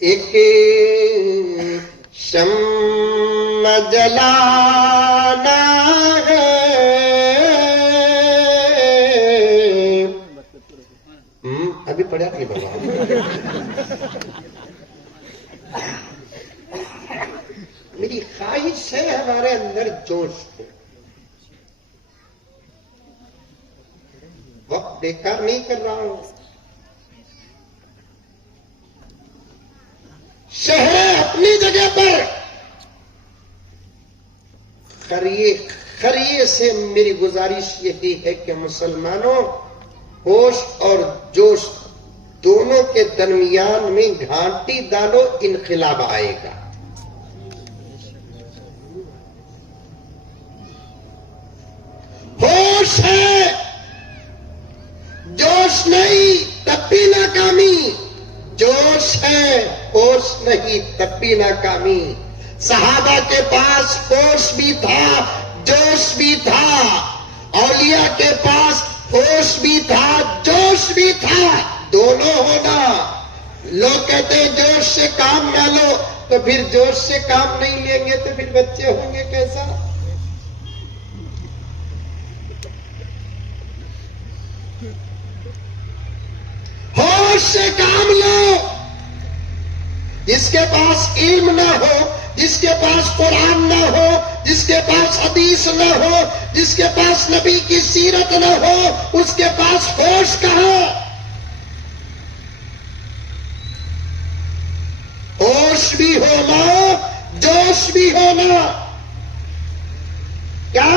ایک شمع جلانا ہے، ابھی پڑھا نہیں بابا. میری خواہش ہے ہمارے اندر جوش ہو. وقت بیکار نہیں کر رہا ہوں. شہر اپنی جگہ پر خریے سے میری گزارش یہی ہے کہ مسلمانوں ہوش اور جوش دونوں کے درمیان میں گھانٹی ڈالو، انقلاب آئے گا. ہوش ہے، جوش نہیں تب بھی ناکامی. جوش ہے، ہوش نہیں تب بھی ناکامی. صحابہ کے پاس ہوش بھی تھا، جوش بھی تھا. اولیاء کے پاس ہوش بھی تھا، جوش بھی تھا. دونوں ہونا. لوگ کہتے ہیں جوش سے کام نہ لو، تو پھر جوش سے کام نہیں لیں گے تو پھر بچے ہوں گے کیسا؟ ہوش سے کام لو. جس کے پاس علم نہ ہو، جس کے پاس قرآن نہ ہو، جس کے پاس حدیث نہ ہو، جس کے پاس نبی کی سیرت نہ ہو، اس کے پاس ہوش کہاں؟ ہوش بھی ہونا، جوش بھی ہونا. کیا؟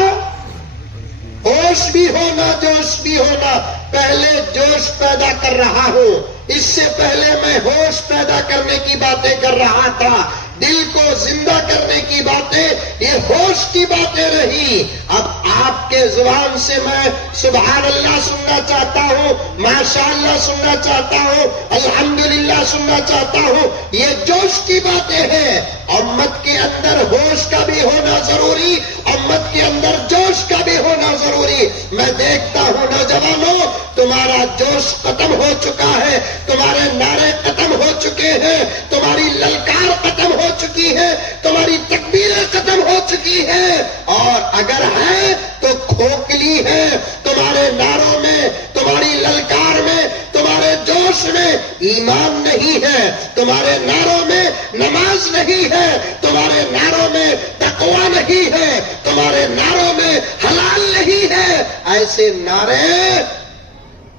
ہوش بھی ہونا، جوش بھی ہونا. پہلے جوش پیدا کر رہا ہوں. اس سے پہلے میں ہوش پیدا کرنے کی باتیں کر رہا تھا. دل کو زندہ کرنے کی باتیں، یہ ہوش کی باتیں رہی. اب آپ کے زبان سے میں سبحان اللہ سننا چاہتا ہوں، ماشاء اللہ سننا چاہتا ہوں، الحمدللہ سننا چاہتا ہوں. یہ جوش کی باتیں ہیں. امت کے اندر ہوش کا بھی ہونا ضروری، امت کے اندر جوش کا بھی ہونا ضروری. میں دیکھتا ہوں نوجوانوں، تمہارا جوش ختم ہو چکا ہے، تمہارے نعرے ختم ہو چکے ہیں، تمہاری للکار ختم ہو چکی ہے، تمہاری تکبیریں ختم ہو چکی ہیں. اور اگر ہے تو کھوکھلی ہے. تمہارے نعروں میں، تمہاری للکار میں، تمہارے جوش میں ایمان نہیں ہے. تمہارے نعروں میں نماز نہیں ہے، تمہارے نعروں میں تقوی نہیں ہے، تمہارے نعروں میں حلال نہیں ہے. ایسے نعرے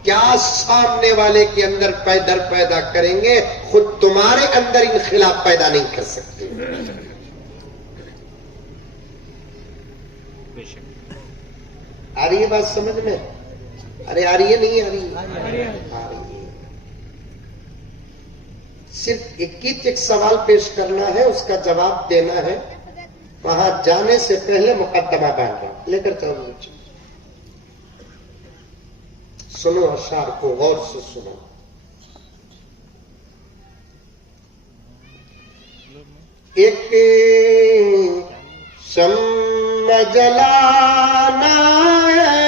کیا سامنے والے کے اندر پیدا کریں گے، خود تمہارے اندر انقلاب پیدا نہیں کر سکتے. آ رہی ہے بات سمجھ میں؟ ارے آ رہی ہے نہیں آ رہی؟ آ رہی ہے. صرف ایک سوال پیش کرنا ہے، اس کا جواب دینا ہے. وہاں جانے سے پہلے مقدمہ باندھنا لے کر چلو. سنو اشعار کو غور سے سنو. ایک شمع جلانا ہے،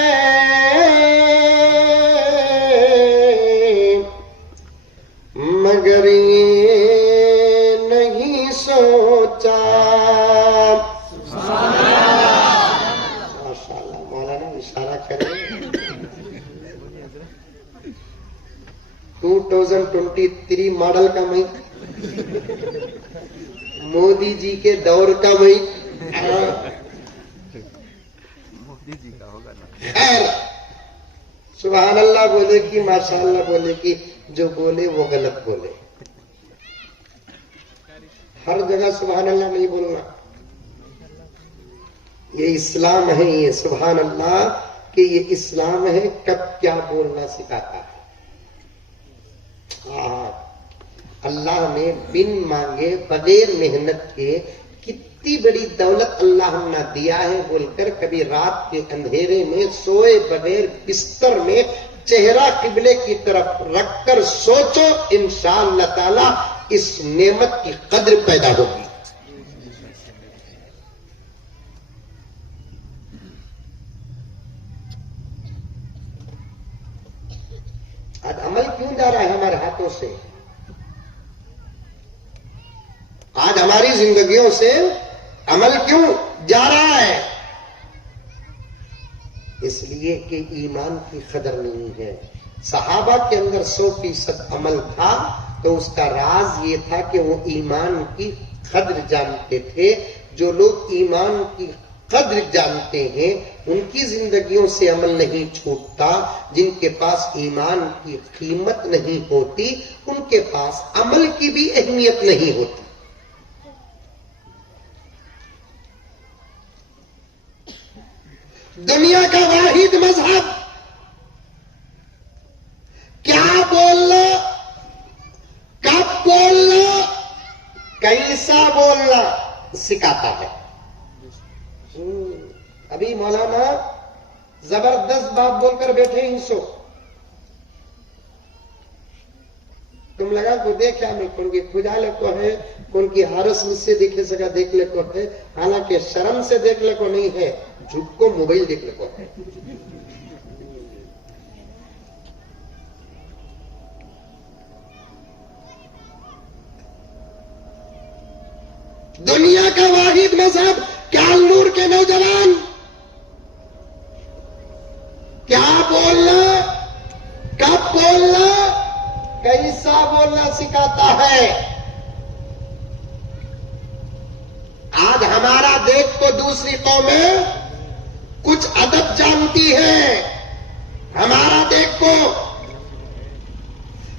مگر یہ نہیں سوچا. ماشاء اللہ مولانا اشارہ کریں. 2023 ماڈل کا میں، مودی جی کے دور کا میں. خیر سبحان اللہ بولے کہ ماشاء اللہ بولے کہ جو بولے وہ غلط بولے. ہر جگہ سبحان اللہ نہیں بولنا. یہ اسلام ہے، یہ سبحان اللہ کہ یہ اسلام ہے. کب کیا بولنا سکھاتا ہے. اللہ نے بن مانگے بغیر محنت کے کتنی بڑی دولت اللہ ہم نے دیا ہے بول کر کبھی رات کے اندھیرے میں سوئے بغیر بستر میں چہرہ قبلے کی طرف رکھ کر سوچو، انشاءاللہ تعالی اس نعمت کی قدر پیدا ہوگی. آج عمل کیوں جا رہا ہے ہمارے ہاتھوں سے؟ ہماری زندگیوں سے عمل کیوں جا رہا ہے؟ اس لیے کہ ایمان کی قدر نہیں ہے. صحابہ کے اندر 100% عمل تھا تو اس کا راز یہ تھا کہ وہ ایمان کی قدر جانتے تھے. جو لوگ ایمان کی قدر جانتے ہیں ان کی زندگیوں سے عمل نہیں چھوٹتا. جن کے پاس ایمان کی قیمت نہیں ہوتی ان کے پاس عمل کی بھی اہمیت نہیں ہوتی. دنیا کا واحد مذہب کیا بولنا، کب بولنا، کیسا بولنا سکھاتا ہے. ابھی مولانا زبردست بات بول کر بیٹھے ہیں سو تم لگا کو دیکھا میں کون کی کھجا لے کو ہے، کون کی ہارس مجھ سے دیکھے سکا دیکھ لے کو ہے، حالانکہ شرم سے دیکھ لے کو نہیں ہے، جھک کو موبائل دیکھ لے کو ہے. دنیا کا واحد مذہب کیا نور کے نوجوان کیا بولنا، کب بولنا، کیسا بولنا سکھاتا ہے. آج ہمارا دیکھ کو دوسری قومیں کچھ ادب جانتی ہے، ہمارا دیکھ کو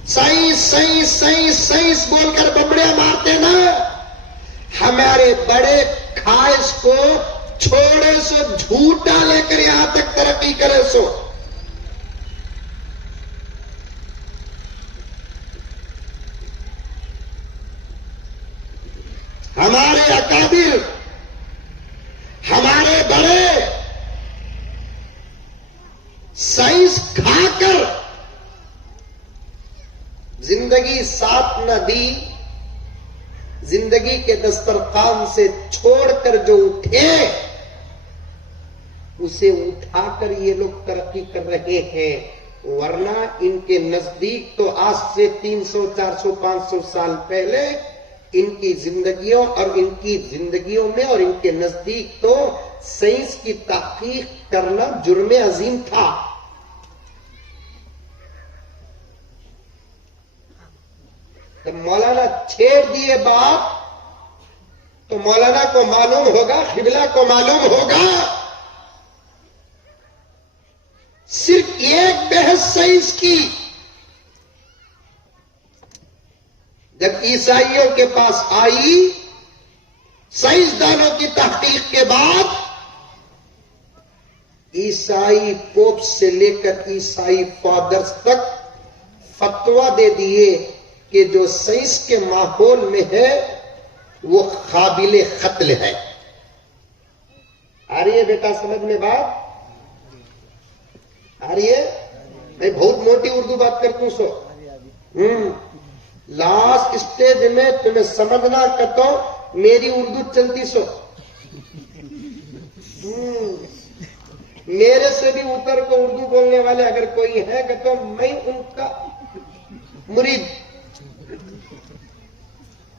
سائنس سائنس سائنس سائنس بول کر بمبڑے مارتے نا. ہمارے بڑے خواہش کو چھوڑے سو جھوٹا لے کر یہاں تک ترقی کرے سو. ہمارے اکابر، ہمارے بڑے سائنس کھا کر زندگی ساتھ نہ دی، زندگی کے دسترخوان سے چھوڑ کر جو اٹھے اسے اٹھا کر یہ لوگ ترقی کر رہے ہیں. ورنہ ان کے نزدیک تو آج سے 300 400 500 سال پہلے ان کی زندگیوں اور ان کی زندگیوں میں اور ان کے نزدیک تو سائنس کی تحقیق کرنا جرم عظیم تھا. جب مولانا چھیڑ دیے بات تو مولانا کو معلوم ہوگا، قبلہ کو معلوم ہوگا. صرف ایک بحث سائنس کی جب عیسائیوں کے پاس آئی، سائنسدانوں کی تحقیق کے بعد عیسائی پوپ سے لے کر عیسائی فادرز تک فتویٰ دے دیے کہ جو سائنس کے ماحول میں ہے وہ قابل قتل ہے. آ رہی ہے بیٹا سمجھ میں بات؟ آ رہی ہے؟ میں بہت موٹی اردو بات کرتا ہوں سو. لاسٹ اسٹیج میں تمہیں سمجھنا کہتا ہوں میری اردو چلتی سو. میرے سے بھی اوپر کو اردو بولنے والے اگر کوئی ہے کہتا ہوں میں ان کا مرید،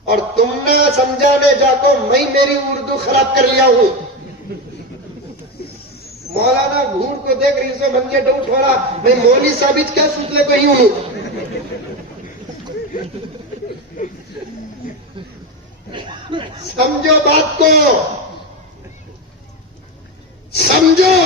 اور تم نہ سمجھانے جاتا میں میری اردو خراب کر لیا ہوں. مولانا گھوڑ کو دیکھ رہی سو منجے ڈاؤٹ ہو رہا میں مولوی ثابت کیا سوچلے کو ہی ہوں. سمجھو بات کو، سمجھو.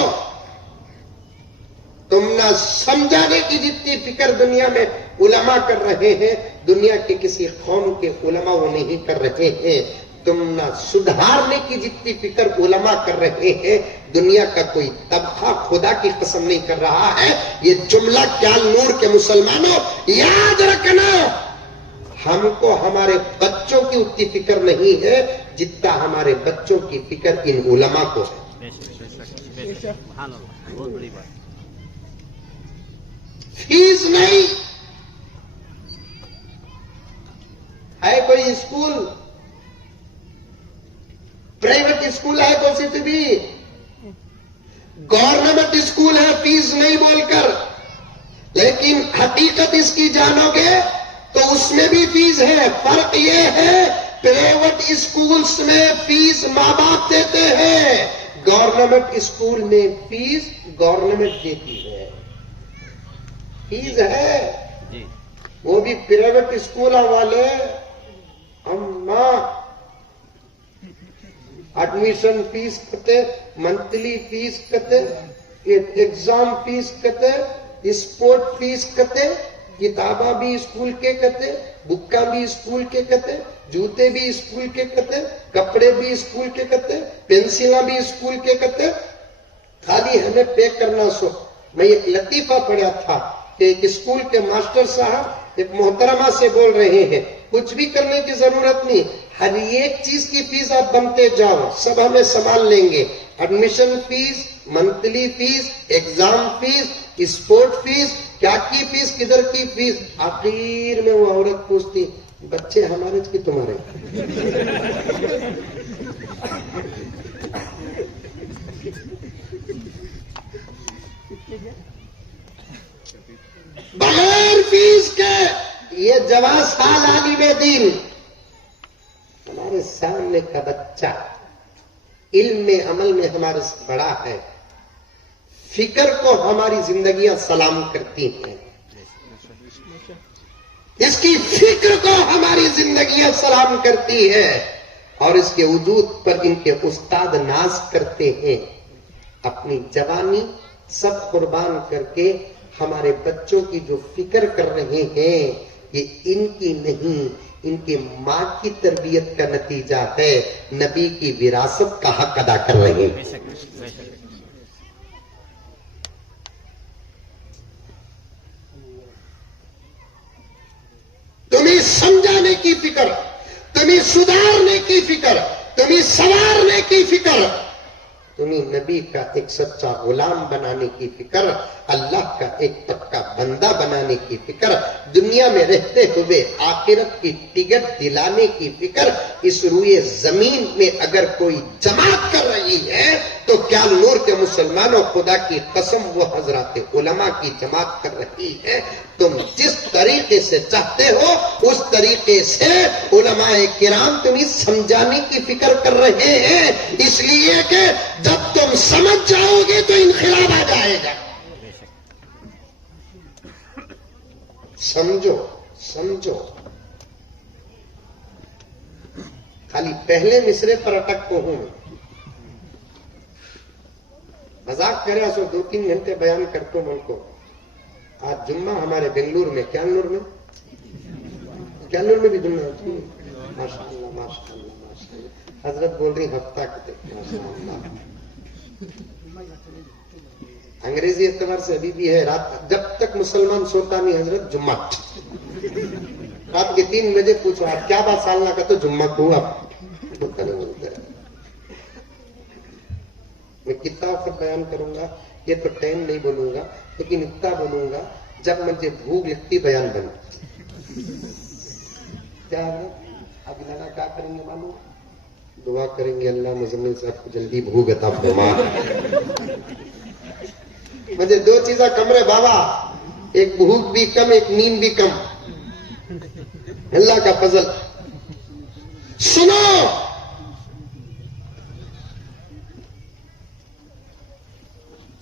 تم نہ سمجھانے کی جتنی فکر دنیا میں علماء کر رہے ہیں، دنیا کے کسی قوم کے علماء وہ نہیں کر رہے ہیں. تم نہ سدھارنے کی جتنی فکر علماء کر رہے ہیں، دنیا کا کوئی طبقہ خدا کی قسم نہیں کر رہا ہے. یہ جملہ کیا نور کے مسلمانوں یاد رکھنا. ہم کو ہمارے بچوں کی اتنی فکر نہیں ہے جتنا ہمارے بچوں کی فکر ان علماء کو ہے. فیس نہیں ہے. کوئی اسکول پرائیویٹ اسکول ہے کون سی بھی گورنمنٹ اسکول ہے فیس نہیں بول کر، لیکن حقیقت اس کی جانو گے تو اس میں بھی فیس ہے. فرق یہ ہے پرائیویٹ اسکولز میں فیس ماں باپ دیتے ہیں، گورنمنٹ اسکول میں فیس گورنمنٹ دیتی ہے. فیس ہے وہ بھی پرائیویٹ اسکول والے اما ایڈمیشن فیس کتے، منتھلی فیس کتے، ایگزام فیس کتے، اسپورٹ فیس کتے، کتاباں بھی اسکول کے کتے، بکاں بھی اسکول کے کتے، جوتے بھی اسکول کے کتے، کپڑے بھی اسکول کے کتے، پینسلاں بھی اسکول کے کتے. خالی ہمیں پے کرنا سو. میں ایک لطیفہ پڑھا تھا کہ ایک اسکول کے ماسٹر صاحب ایک محترمہ سے بول رہے ہیں کچھ بھی کرنے کی ضرورت نہیں، ہر ایک چیز کی فیس آپ بنتے جاؤ، سب ہمیں سنبھال لیں گے. Admission fees, monthly fees, exam fees, sport fees, کیا کی فیس، کدھر کی فیس. آخر میں وہ عورت پوچھتی بچے ہمارے کی تمہارے؟ بغیر فیس کے یہ جوان سال عالم دین ہمارے سامنے کا بچہ علم میں عمل میں ہمارے سے بڑا ہے، فکر کو ہماری زندگیاں سلام کرتی ہیں، اس کی فکر کو ہماری زندگیاں سلام کرتی ہے، اور اس کے وجود پر ان کے استاد ناز کرتے ہیں. اپنی جوانی سب قربان کر کے ہمارے بچوں کی جو فکر کر رہے ہیں یہ ان کی نہیں، ان کی ماں کی تربیت کا نتیجہ ہے، نبی کی وراثت کا حق ادا کر رہے ہیں. تمہیں سمجھانے کی فکر، تمہیں سدھارنے کی فکر، تمہیں سنوارنے کی فکر، تمہیں نبی کا ایک سچا غلام بنانے کی فکر، اللہ کا ایک پکا بندہ بنانے کی فکر، دنیا میں رہتے ہوئے آخرت کی ٹکٹ دلانے کی فکر. اس روئے زمین میں اگر کوئی جماعت کر رہی ہے تو کیا نور کے مسلمانوں، خدا کی قسم وہ حضرات علماء کی جماعت کر رہی ہے. تم جس طریقے سے چاہتے ہو اس طریقے سے علماء کرام تمہیں سمجھانے کی فکر کر رہے ہیں، اس لیے کہ جب تم سمجھ جاؤ گے تو انقلاب آ جائے گا. سمجھو سمجھو. خالی پہلے مصرے پر اٹکتا ہوں، مذاق کرے سو 2-3 گھنٹے بیان کرتا ہوں. ملک کو آج جمعہ ہمارے بنگلور میں، کیانور میں بھی جمعہ ہوتی ہے. ماشاء اللہ ماشاء اللہ ماشاء اللہ. حضرت بول رہی ہفتہ کہتے ماشاء اللہ. انگریزی اعتبار سے ابھی بھی ہے رات، جب تک مسلمان سوتا نہیں حضرت جمعہ. رات کے 3 بجے پوچھو آپ کیا بات سالنا کا، تو جمعہ کو آپ میں کتنا وقت بیان کروں گا یہ تو ٹائم نہیں بولوں گا، لیکن اتنا بولوں گا جب مجھے بھوک لگتی بیان بنا. کیا ہے اب لگا کیا کریں گے معلوم؟ دعا کریں گے اللہ مزمل صاحب کو جلدی بھوک عطا فرما. مجھے 2 چیزیں کم رے بابا، ایک بھوک بھی کم، ایک نیند بھی کم. اللہ کا فضل. سنو،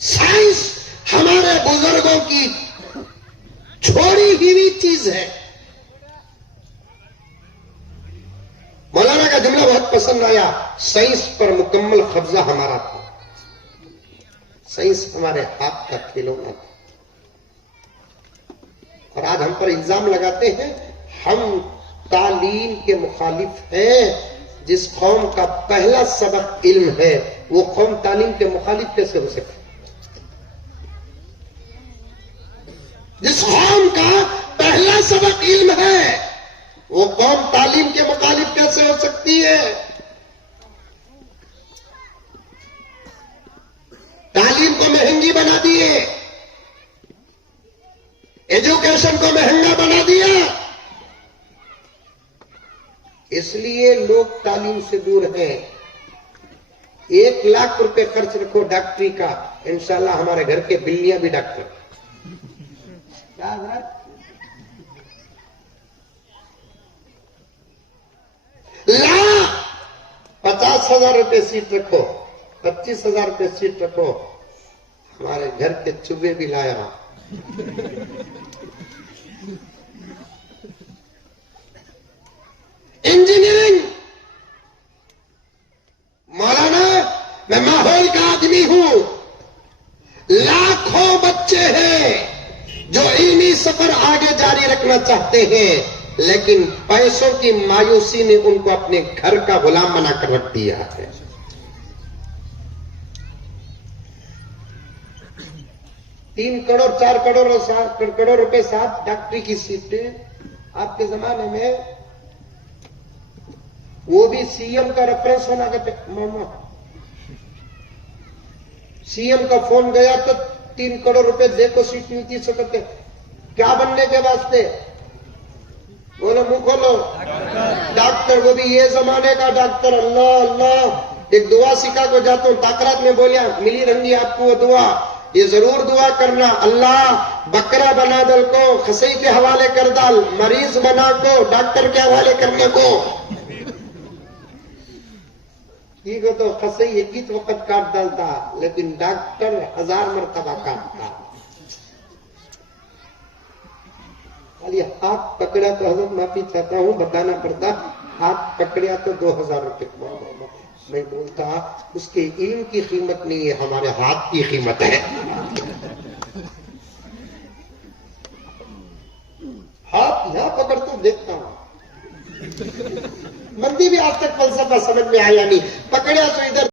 سائنس ہمارے بزرگوں کی چھوڑی ہوئی چیز ہے. مولانا کا جملہ بہت پسند آیا، سائنس پر مکمل قبضہ ہمارا تھا. سائنس ہمارے ہاتھ کا کھلونا تھا، اور آج ہم پر الزام لگاتے ہیں ہم تعلیم کے مخالف ہیں. جس قوم کا پہلا سبق علم ہے وہ قوم تعلیم کے مخالف کیسے ہو سکتی؟ جس قوم کا پہلا سبق علم ہے وہ قوم تعلیم کے مخالف کیسے ہو سکتی ہے؟ تعلیم کو مہنگی بنا دیے، ایجوکیشن کو مہنگا بنا دیا، اس لیے لوگ تعلیم سے دور ہیں. 1 لاکھ روپے خرچ رکھو ڈاکٹری کا، انشاءاللہ ہمارے گھر کے بلیاں بھی ڈاکٹر. 50,000 روپے سیٹ رکھو, 25,000 روپے سیٹ رکھو, ہمارے گھر کے چوبے بھی لایا. انجینئرنگ, مولانا میں ماحول کا آدمی ہوں, لاکھوں بچے ہیں جو علمی سفر آگے جاری رکھنا چاہتے ہیں, لیکن پیسوں کی مایوسی نے ان کو اپنے گھر کا غلام بنا کر رکھ دیا ہے. تین کروڑ 4 کروڑ اور 7 کروڑ روپے ساتھ ڈاکٹری کی سیٹیں. آپ کے زمانے میں وہ بھی سی ایم کا ریفرنس ہونا کرتے. ماما سی ایم کا فون گیا تو 3 کروڑ روپے دے کو سیٹ ملتی سکتے. کیا بننے کے واسطے؟ بولو منہ کھولو. ڈاکٹر, وہ بھی یہ زمانے کا ڈاکٹر. اللہ اللہ, ایک دعا سکھا کو جاتا ہوں, تاکرات میں بولیا ملی رنگی آپ کو وہ دعا, یہ ضرور دعا کرنا. اللہ بکرا بنا دل کو خسی کے حوالے کر ڈال, مریض بنا کو ڈاکٹر کے حوالے کرنے کو. ٹھیک ہے تو خسی ایک ہی وقت کاٹ ڈالتا, لیکن ڈاکٹر 1000 مرتبہ کاٹتا. ہاتھ پکڑا تو حضرت معافی چاہتا ہوں بتانا پڑتا, ہاتھ پکڑیا تو 2000 روپے. میں بولتا اس کے علم کی قیمت نہیں ہے, ہمارے ہاتھ کی قیمت ہے. ہاتھ یہاں پکڑ تو دیکھتا ہوں, مندی بھی آج تک فلسفہ سمجھ میں آیا نہیں. پکڑیا تو ادھر